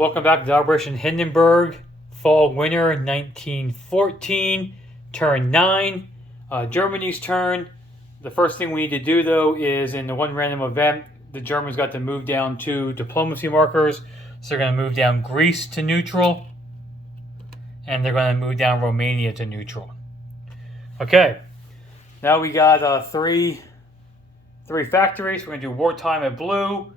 Welcome back to Operation Hindenburg, Fall Winter 1914, turn 9, Germany's turn. The first thing we need to do, though, is in the one random event, the Germans got to move down 2 diplomacy markers. So they're going to move down Greece to neutral, and they're going to move down Romania to neutral. Okay, now we got three factories. We're going to do wartime at blue,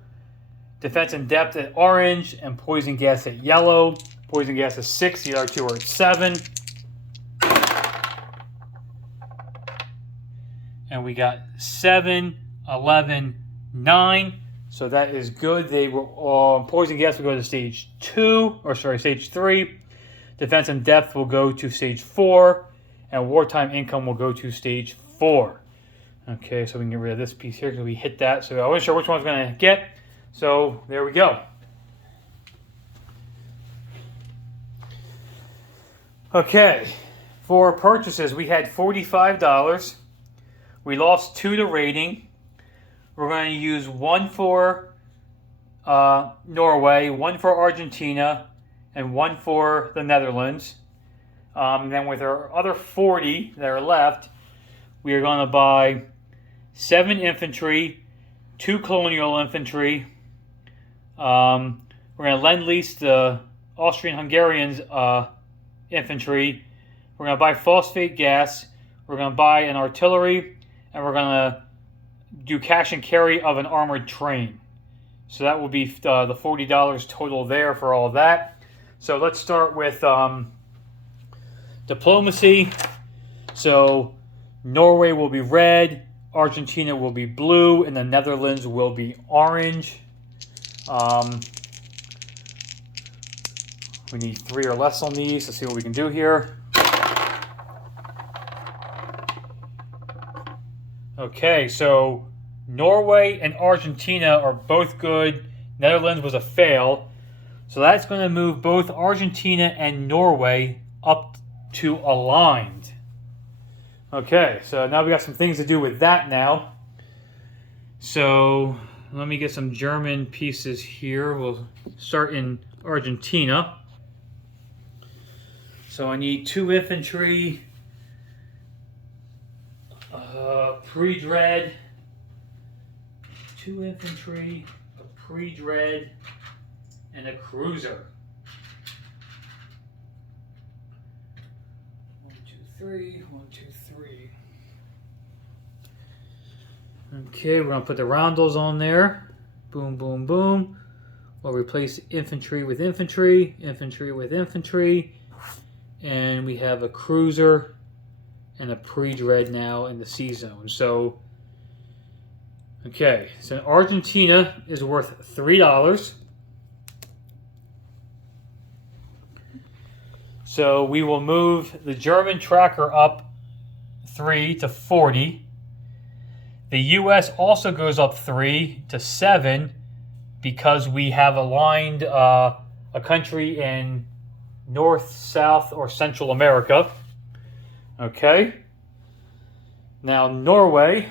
defense in depth at orange, and poison gas at yellow. Poison gas is 6, the other two are at 7. And we got 7, 11, 9. So that is good. They were poison gas will go to stage 3. Defense in depth will go to stage 4. And wartime income will go to stage 4. Okay, so we can get rid of this piece here because we hit that. So I wasn't sure which one I was going to get. So there we go. Okay, for purchases, we had $45. We lost 2 to rating. We're going to use 1 for Norway, 1 for Argentina, and 1 for the Netherlands. Then with our other 40 that are left, we are going to buy 7 infantry, 2 colonial infantry. We're going to lend-lease the Austrian-Hungarians infantry. We're going to buy phosphate gas. We're going to buy an artillery. And we're going to do cash and carry of an armored train. So that will be the $40 total there for all of that. So let's start with diplomacy. So Norway will be red, Argentina will be blue, and the Netherlands will be orange. We need 3 or less on these. Let's see what we can do here. Okay, so Norway and Argentina are both good. Netherlands was a fail. So that's going to move both Argentina and Norway up to aligned. Okay, so now we got some things to do with that now. So let me get some German pieces here. We'll start in Argentina. So I need 2 infantry, pre-dread, 2 infantry, a pre-dread, and a cruiser. 1, 2, 3, 1, 2, 3. Okay, we're gonna put the roundels on there. Boom, boom, boom. We'll replace infantry with infantry, infantry with infantry, and we have a cruiser and a pre-dread now in the C zone. So, okay, so Argentina is worth $3. So we will move the German tracker up 3 to 40. The U.S. also goes up 3 to 7 because we have aligned a country in North, South, or Central America. Okay. Now Norway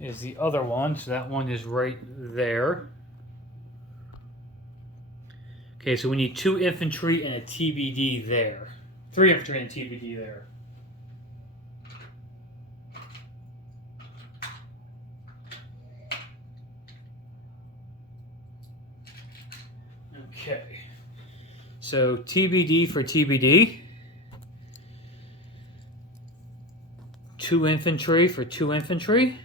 is the other one, so that one is right there. Okay, so we need 2 infantry and a TBD there. 3 infantry and a TBD there. Okay. So TBD for TBD. 2 infantry for 2 infantry.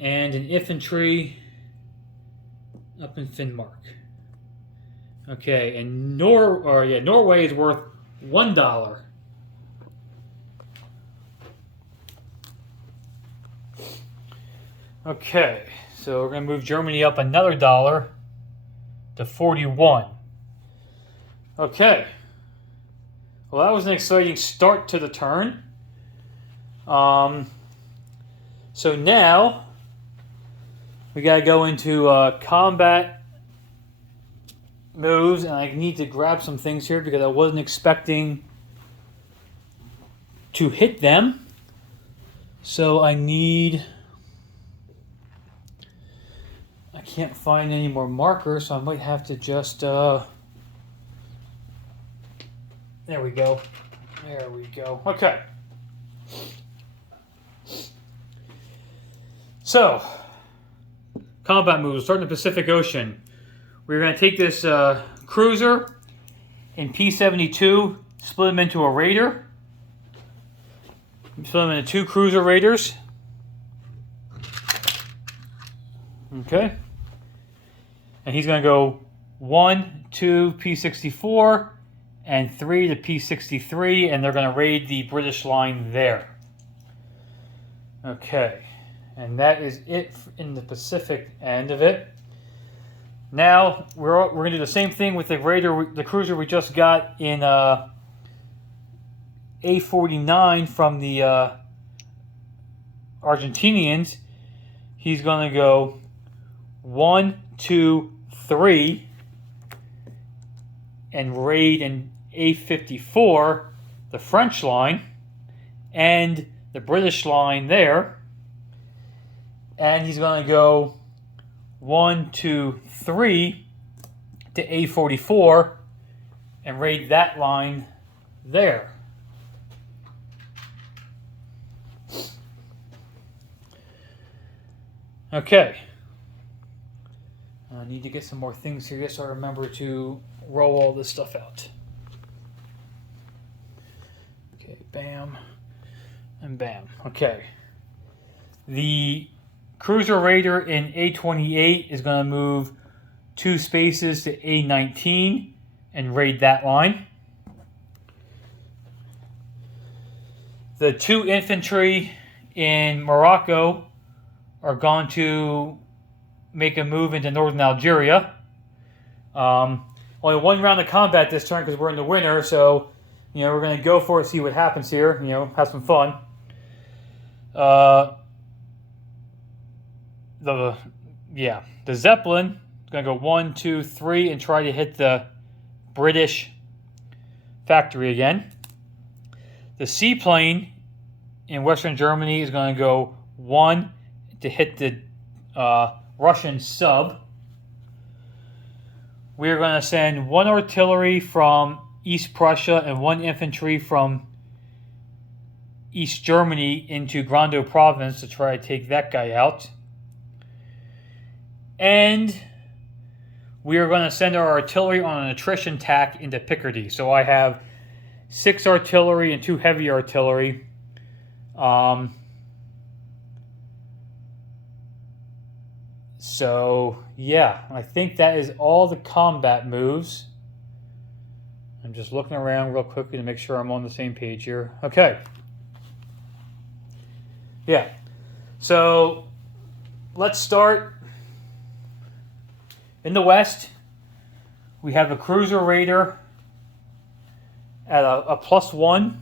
And an infantry up in Finnmark. Okay, and Norway is worth $1. Okay, so we're going to move Germany up another $1 to 41. Okay. Well, that was an exciting start to the turn. So now we got to go into combat moves, and I need to grab some things here because I wasn't expecting to hit them. So I need can't find any more markers, so I might have to just, there we go. There we go. Okay. So, combat moves. Starting in the Pacific Ocean. We're going to take this cruiser in P-72, split them into a raider. Split them into 2 cruiser raiders. Okay. And he's going to go 1, 2 P-64 and 3 to P-63, and they're going to raid the British line there. Okay. And that is it in the Pacific end of it. Now, we're going to do the same thing with the raider, the cruiser we just got in A-49 from the Argentinians. He's going to go 1, 2, 3 and raid in A-54, the French line, and the British line there. And he's going to go 1, 2, 3 to A-44 and raid that line there. Okay. I need to get some more things here so I remember to roll all this stuff out. Okay, bam, and bam. Okay. The cruiser raider in A-28 is going to move 2 spaces to A-19 and raid that line. The 2 infantry in Morocco are going to make a move into northern Algeria. Only 1 round of combat this turn because we're in the winter, so we're going to go for it, see what happens here. Have some fun. The Zeppelin is going to go 1, 2, 3 and try to hit the British factory again. The seaplane in Western Germany is going to go 1 to hit the Russian sub. We are going to send 1 artillery from East Prussia and 1 infantry from East Germany into Grando Province to try to take that guy out. And we are going to send our artillery on an attrition tack into Picardy. So I have 6 artillery and 2 heavy artillery. So, yeah, I think that is all the combat moves. I'm just looking around real quickly to make sure I'm on the same page here. Okay. Yeah. So, let's start. In the West, we have a cruiser raider at a +1.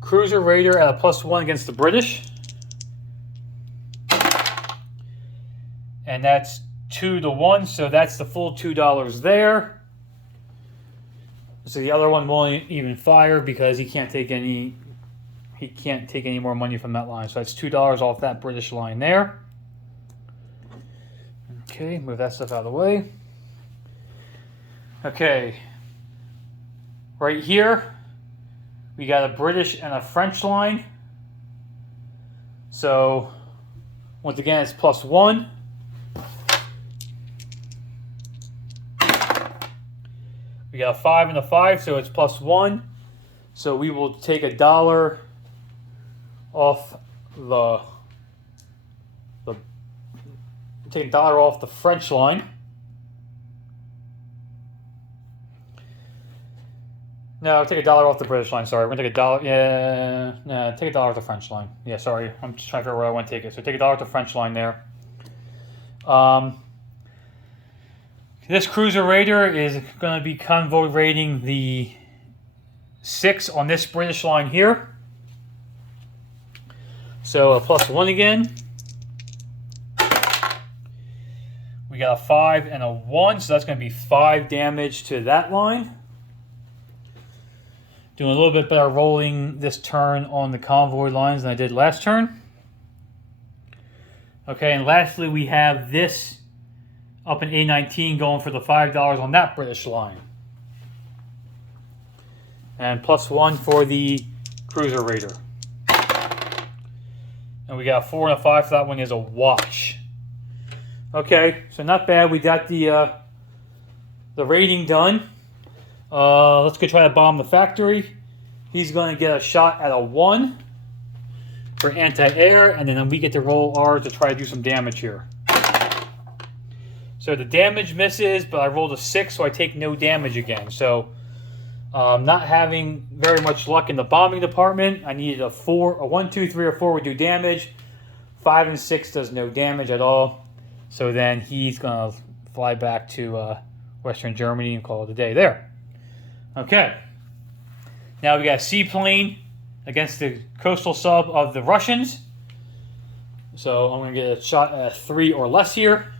Cruiser raider at a +1 against the British. And that's 2 to 1, so that's the full $2 there. So the other one won't even fire because he can't take any more money from that line. So that's $2 off that British line there. Okay, move that stuff out of the way. Okay. Right here, we got a British and a French line. So, once again, it's +1. We got a 5 and a 5, so it's +1. So we will take $1 off take $1 off the French line. No, take $1 off the British line. Sorry, we're gonna take $1. Yeah, no, take $1 off the French line. Yeah, sorry, I'm just trying to figure out where I want to take it. So take $1 off the French line there. This cruiser raider is going to be convoy raiding the 6 on this British line here. So a +1 again. We got a 5 and a 1, so that's going to be 5 damage to that line. Doing a little bit better rolling this turn on the convoy lines than I did last turn. Okay, and lastly we have this up in A19 going for the $5 on that British line. And +1 for the Cruiser Raider. And we got a 4 and a 5, so that one is a wash. Okay, so not bad. We got the rating done. Let's go try to bomb the factory. He's going to get a shot at a 1 for anti-air, and then we get to roll ours to try to do some damage here. So the damage misses, but I rolled a 6, so I take no damage again. So not having very much luck in the bombing department. I needed a 1, 2, 3, or 4 would do damage. 5 and 6 does no damage at all. So then he's going to fly back to Western Germany and call it a day there. Okay. Now we got a seaplane against the coastal sub of the Russians. So I'm going to get a shot at a 3 or less here.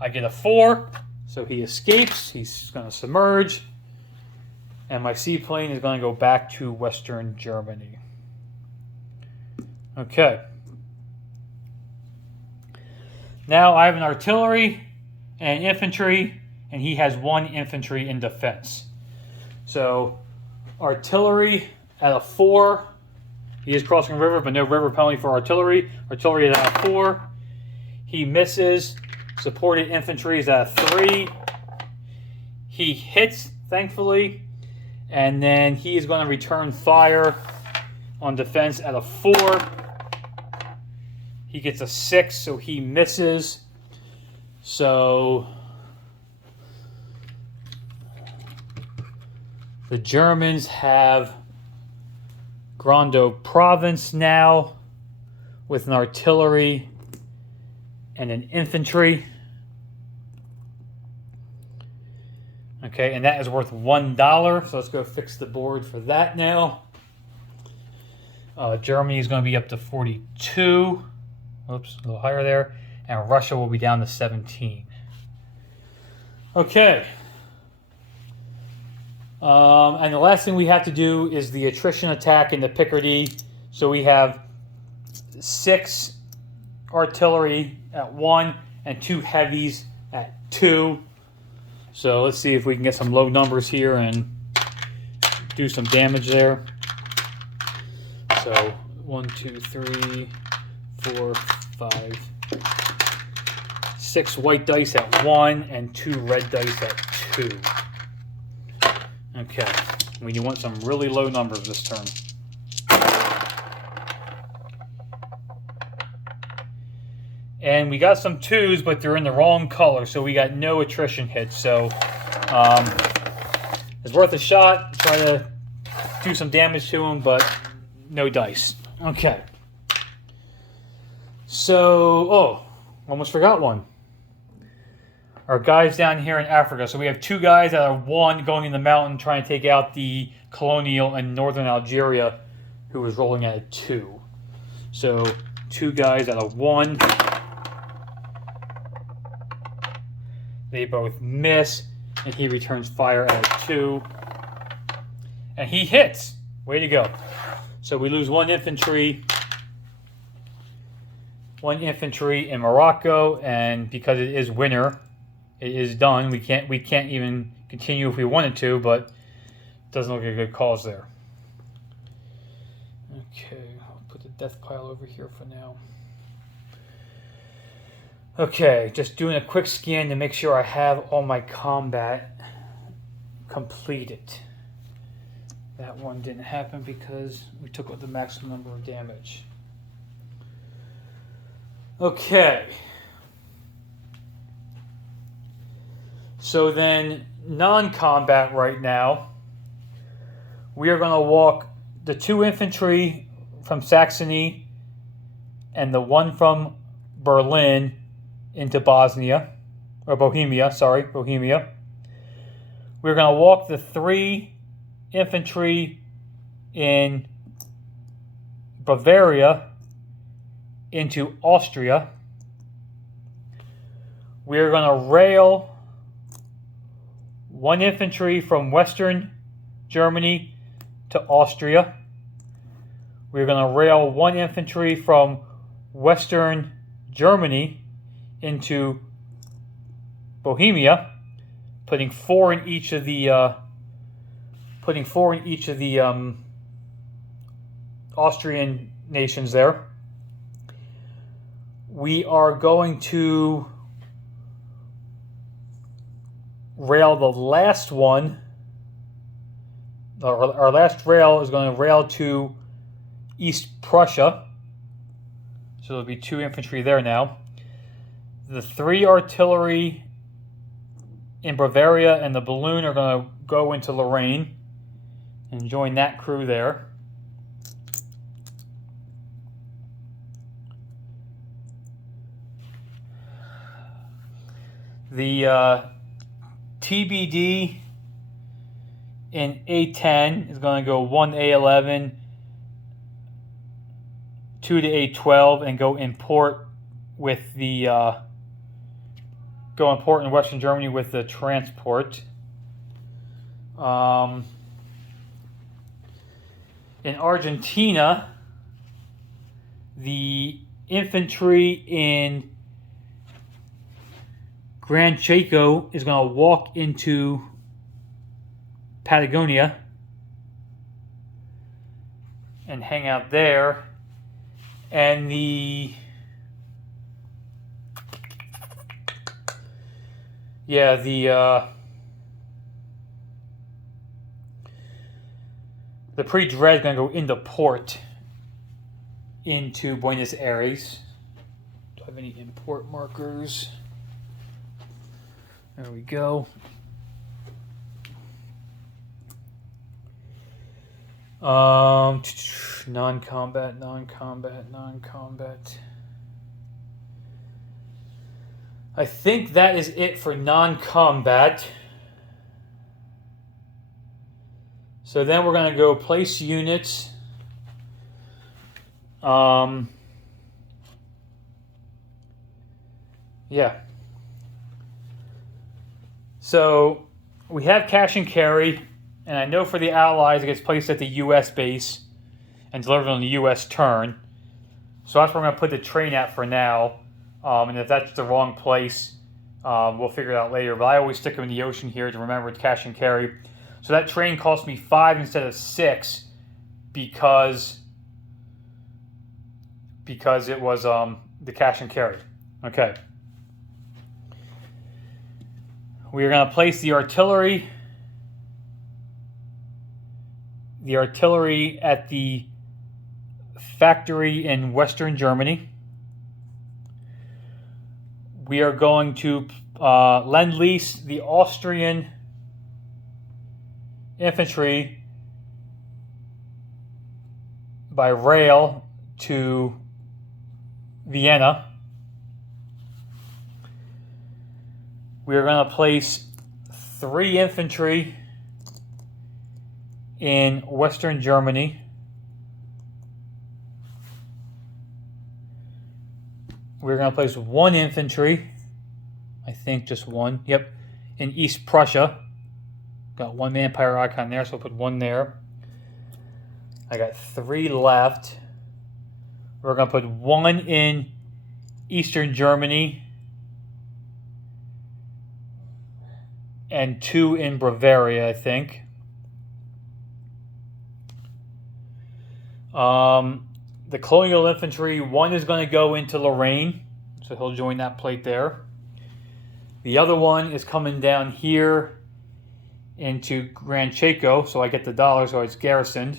I get a 4, so he escapes. He's going to submerge. And my seaplane is going to go back to Western Germany. Okay. Now I have an artillery and infantry, and he has 1 infantry in defense. So artillery at a 4. He is crossing a river, but no river penalty for artillery. Artillery at a 4. He misses. Supported infantry is at a 3. He hits, thankfully. And then he is going to return fire on defense at a 4. He gets a 6, so he misses. So the Germans have Grando Province now with an artillery and an infantry. Okay, and that is worth $1. So let's go fix the board for that now. Germany is going to be up to 42. Oops, a little higher there. And Russia will be down to 17. Okay. And the last thing we have to do is the attrition attack in the Picardy. So we have 6 artillery at 1 and 2 heavies at 2. So let's see if we can get some low numbers here and do some damage there. So 1, 2, 3, 4, 5, 6 white dice at 1 and 2 red dice at 2. Okay, we want some really low numbers this turn. And we got some 2s, but they're in the wrong color, so we got no attrition hits. So it's worth a shot. Try to do some damage to them, but no dice. Okay. So, almost forgot one. Our guys down here in Africa. So we have 2 guys out of 1 going in the mountain trying to take out the colonial in northern Algeria who was rolling at a 2. So 2 guys out of 1. They both miss, and he returns fire at a 2. And he hits. Way to go. So we lose 1 infantry. 1 infantry in Morocco, and because it is winter, it is done. We can't even continue if we wanted to, but it doesn't look like a good cause there. Okay, I'll put the death pile over here for now. Okay, just doing a quick scan to make sure I have all my combat completed. That one didn't happen because we took out the maximum number of damage. Okay. So then, non-combat right now, we are going to walk the 2 infantry from Saxony and the 1 from Berlin into Bohemia. We're going to walk the 3 infantry in Bavaria into Austria. We're going to rail 1 infantry from Western Germany to Austria. We're going to rail 1 infantry from Western Germany into Bohemia, putting 4 in each of the Austrian nations there. We are going to rail the last one. Our last rail is going to rail to East Prussia. So there'll be 2 infantry there now. The 3 artillery in Bavaria and the balloon are going to go into Lorraine and join that crew there. The TBD in A10 is going to go 1 A11, 2 to A12, and go import with the in Western Germany with the transport. In Argentina, the infantry in Gran Chaco is going to walk into Patagonia and hang out there. And the pre-dread is going to go into port into Buenos Aires. Do I have any import markers? There we go. Non-combat. I think that is it for non-combat. So then we're going to go place units. Yeah. So we have cash and carry, and I know for the Allies it gets placed at the U.S. base and delivered on the U.S. turn. So that's where I'm going to put the train at for now. And if that's the wrong place, we'll figure it out later. But I always stick them in the ocean here to remember it's cash and carry. So that train cost me 5 instead of 6 because it was the cash and carry. Okay. We are going to place the artillery at the factory in Western Germany. We are going to lend-lease the Austrian infantry by rail to Vienna. We are going to place 3 infantry in Western Germany. We're going to place 1 infantry, I think just 1, yep, in East Prussia. Got 1 Vampire icon there, so I'll put 1 there. I got 3 left. We're going to put 1 in Eastern Germany and 2 in Bavaria, I think. The colonial infantry, 1 is going to go into Lorraine, so he'll join that plate there. The other one is coming down here into Gran Chaco, so I get the dollar, so it's garrisoned.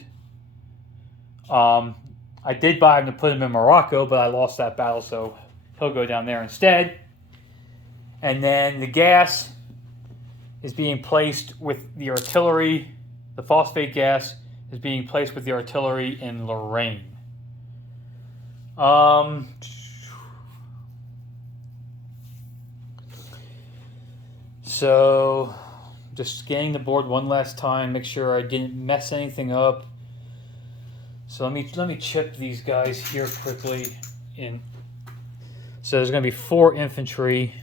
I did buy him to put him in Morocco, but I lost that battle, so he'll go down there instead. And then the gas is being placed with the artillery. The phosphate gas is being placed with the artillery in Lorraine. So just scanning the board one last time, make sure I didn't mess anything up. So let me chip these guys here quickly in. So there's going to be 4 infantry.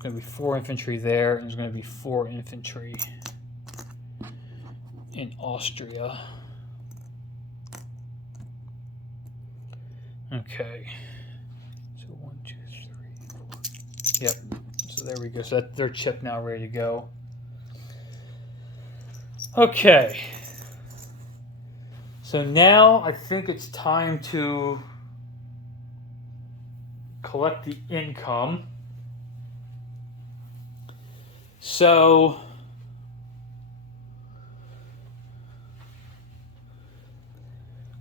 going to be 4 infantry there, and there's going to be 4 infantry in Austria. Okay. So 1, 2, 3, 4. Yep. So there we go. So they're chipped now, ready to go. Okay. So now I think it's time to collect the income. So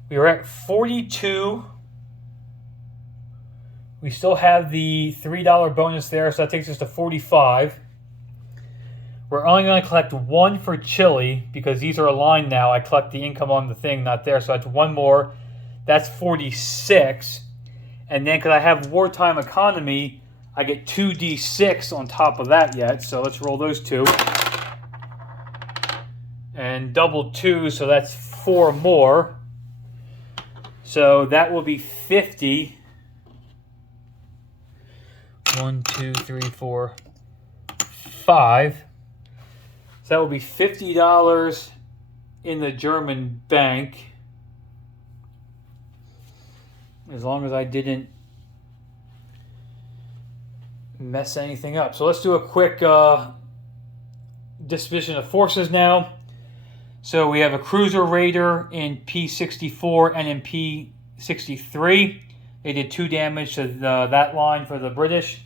we are at 42. We still have the $3 bonus there, so that takes us to 45. We're only going to collect 1 for Chile because these are aligned now. I collect the income on the thing, not there, so that's 1 more. That's 46. And then because I have wartime economy, I get 2d6 on top of that yet. So let's roll those 2. And double 2, so that's 4 more. So that will be 50. 1, 2, 3, 4, 5. So that will be $50 in the German bank. As long as I didn't mess anything up. So let's do a quick disposition of forces now. So we have a cruiser raider in P64 and in P63. They did 2 damage to that line for the British.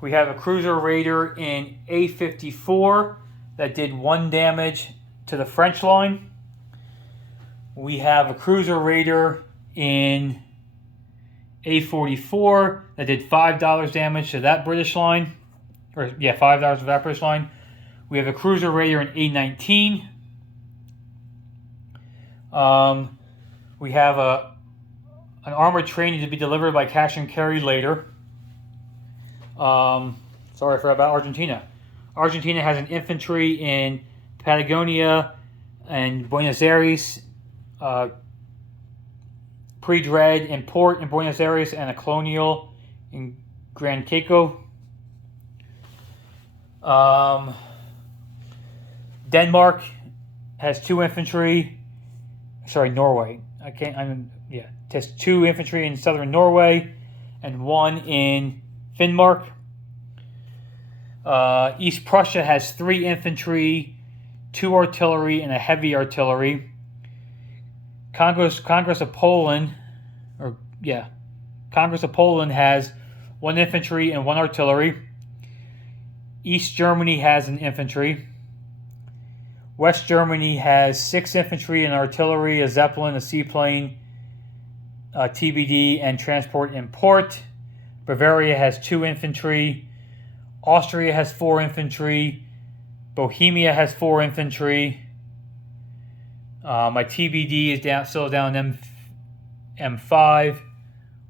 We have a cruiser raider in A54 that did 1 damage to the French line. We have a cruiser raider in A44 that did $5 damage to that British line. Or yeah, $5 to that British line. We have a cruiser raider in A19. We have an armored train to be delivered by cash and carry later. Sorry, I forgot about Argentina. Argentina has an infantry in Patagonia and Buenos Aires, pre-dread in Port in Buenos Aires, and a colonial in Gran Caco. Denmark has 2 infantry. Sorry, Norway. Has 2 infantry in southern Norway and 1 in Finnmark. East Prussia has 3 infantry, 2 artillery, and a heavy artillery. Congress of Poland has 1 infantry and 1 artillery. East Germany has an infantry. West Germany has 6 infantry and artillery, a Zeppelin, a seaplane, TBD, and transport in port. Bavaria has 2 infantry. Austria has 4 infantry. Bohemia has 4 infantry. My TBD is still down M5.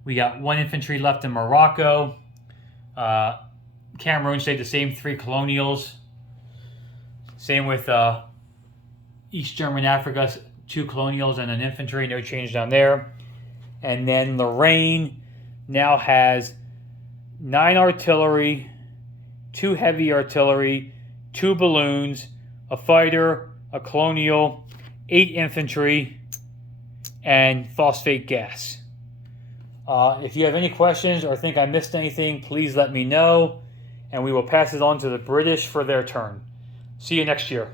We got 1 infantry left in Morocco. Cameroon stayed the same, 3 colonials. Same with East German Africa, 2 colonials and an infantry, no change down there. And then Lorraine now has 9 artillery, 2 heavy artillery, 2 balloons, a fighter, a colonial, 8 infantry, and phosphate gas. If you have any questions or think I missed anything, please let me know, and we will pass it on to the British for their turn. See you next year.